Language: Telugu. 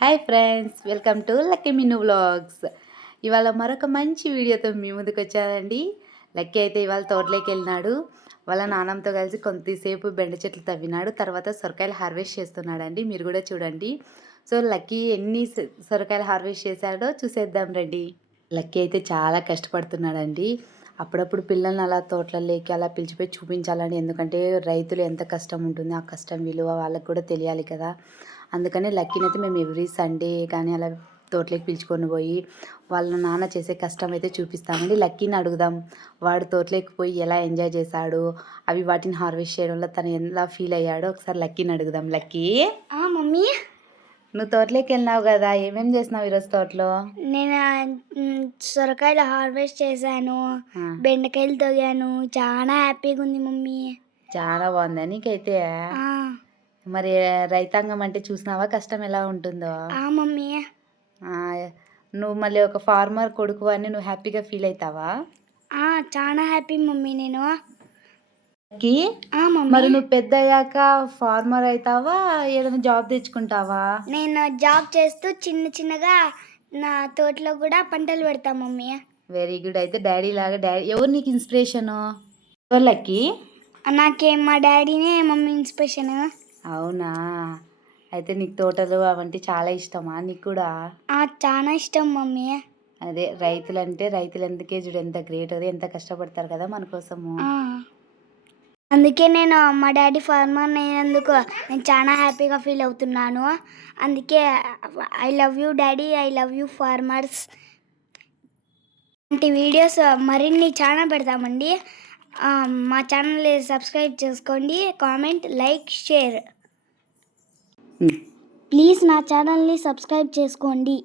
Hi friends welcome to Lucky Minnu vlogs ఇవాళ మరొక మంచి వీడియోతో మీ ముందుకు వచ్చానండి. లక్కీ అయితే ఇవాళ తోటలోకి వెళ్ళినాడు. వాళ్ళ నాన్నంతో కలిసి కొంతసేపు బెండ చెట్లు తవ్వినాడు. తర్వాత సొరకాయలు హార్వెస్ట్ చేస్తున్నాడండి. మీరు కూడా చూడండి. సో లక్కీ ఎన్ని సొరకాయలు హార్వెస్ట్ చేశాడో చూసేద్దాం రండి. లక్కీ అయితే చాలా కష్టపడుతున్నాడండి. అప్పుడప్పుడు పిల్లల్ని అలా తోటలలోకి అలా పిలిచిపోయి చూపించాలని. ఎందుకంటే రైతులు ఎంత కష్టం ఉంటుంది ఆ కష్టం విలువ వాళ్ళకు కూడా తెలియాలి కదా. అందుకని లక్కీని అయితే మేము ఎవ్రీ సండే కానీ అలా తోటలోకి పిలుచుకొని పోయి వాళ్ళ నాన్న చేసే కష్టం అయితే చూపిస్తామండి. లక్కీని అడుగుదాం. వాడు తోటలోకి పోయి ఎలా ఎంజాయ్ చేశాడు అవి వాటిని హార్వెస్ట్ చేయడం వల్ల తను ఎలా ఫీల్ అయ్యాడో ఒకసారి లక్కీని అడుగుదాం. లక్కీ? మమ్మీ. నువ్వు తోటలోకి వెళ్ళినావు కదా ఏమేం చేసినావు ఈరోజు తోటలో? నేను సొరకాయలు హార్వెస్ట్ చేశాను బెండకాయలు తొగాను చాలా హ్యాపీగా ఉంది మమ్మీ. చాలా బాగుందా నీకైతే? మరి రైతాంగం అంటే చూసినావా కష్టం ఎలా ఉంటుందో? మమ్మీ. నువ్వు మళ్ళీ ఒక ఫార్మర్ కొడుకు అని నువ్వు హ్యాపీగా ఫీల్ అవుతావా? చాలా హ్యాపీ మమ్మీ నేను. కి మరి నువ్వు పెద్ద అయ్యాక ఫార్మర్ అవుతావా ఏదైనా జాబ్ తెచ్చుకుంటావా? నేను జాబ్ చేస్తూ చిన్న చిన్నగా నా తోటలో కూడా పంటలు పెడతా మమ్మీ. వెరీ గుడ్ అయితే డాడీ లాగా డాడీ ఎవరు నీకు ఇన్స్పిరేషన్ ఎవరికి నాకేం మా డాడీనే మమ్మీ ఇన్స్పిరేషన్ అవునా? అయితే నీకు తోటలు అవంటే చాలా ఇష్టమా? నీకు కూడా? చాలా ఇష్టం మమ్మీ. అదే రైతులు అంటే రైతులు ఎందుకే చూడు ఎంత గ్రేట్ అది ఎంత కష్టపడతారు కదా మన కోసము. అందుకే నేను మా డాడీ ఫార్మర్ అయినందుకు నేను చాలా హ్యాపీగా ఫీల్ అవుతున్నాను. అందుకే I love you daddy I love you farmers. ఇలాంటి వీడియోస్ మరిన్ని చాలా పెడతామండి. మా ఛానల్ సబ్స్క్రైబ్ చేసుకోండి. Comment like share. ప్లీజ్ నా ఛానల్ని సబ్స్క్రైబ్ చేసుకోండి.